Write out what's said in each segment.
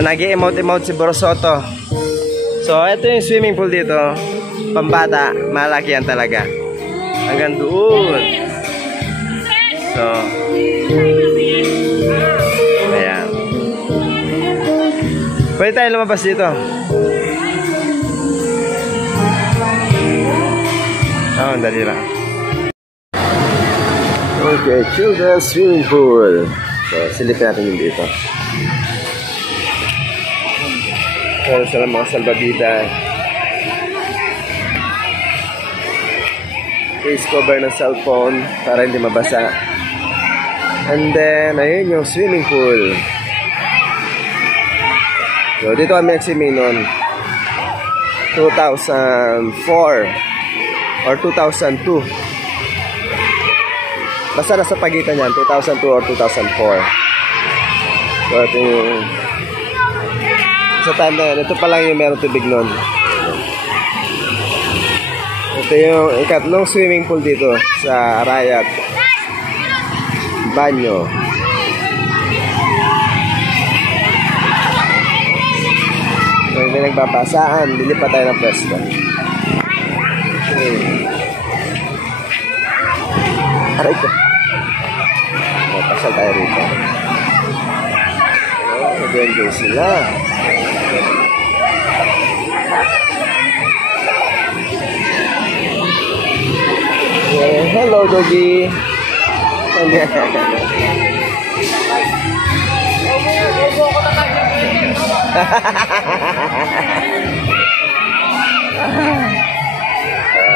Nag-emote-emote si Borosoto. So, ito yung swimming pool dito. Pambata, malaki yan talaga. Hanggang doon. So, ayan. Pwede tayo lumabas dito. Oh, dali lang. Okay, children's swimming pool. So, silipin natin yung dito. Meron sila mga salbabida. Face cover ng cellphone para hindi mabasa. And then, ayun yung swimming pool. So, dito kami nag-swimming noon 2004 or 2002. Basta nasa pagitan yan, 2002 or 2004. So, ito yung sa time na yan, ito pa lang yung meron tubig nun. Ito yung ikatlong swimming pool dito sa Arayat Banyo. So, may nagbabasaan, lilipat tayo ng pwesto. Okay. Aray ko. Pasal tayo rito. Nag-enjoy sila. Hello, doggy.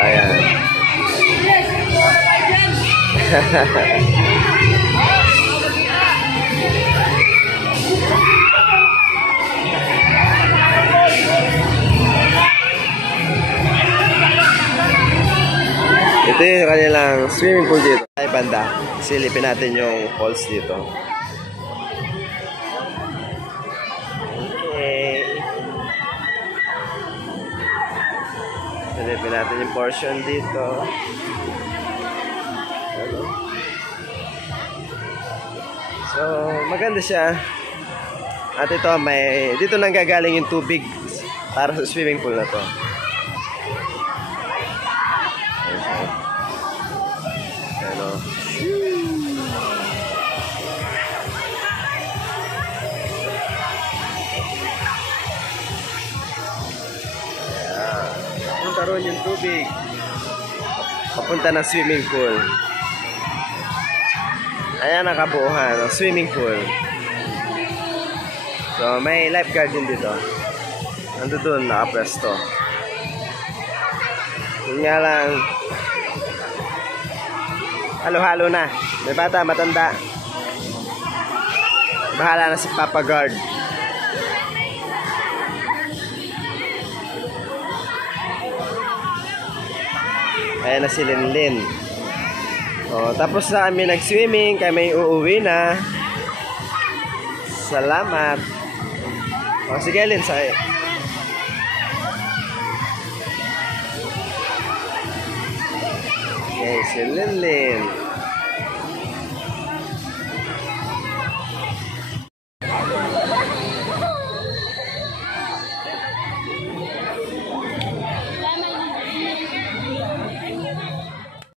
Ayan. Ito yung kanilang swimming pool dito. Ay banda, silipin natin yung falls dito. Okay. Silipin natin yung portion dito. So, maganda siya. At ito, dito nanggagaling yung tubig para sa swimming pool na to. Ano? Punta ron yung tubig. Papunta ng swimming pool. Ayan ang kabuuhan ng swimming pool. So, may lifeguard din dito. Nandun doon, nakapresto. Yun nga lang, halo-halo na. May bata, matanda. Bahala na si Papa Guard. Ayan na si Linlin. O, tapos na kami nag-swimming, kami uuwi na. Salamat. O, sige Lin, sa'yo. Okay, si Linlin.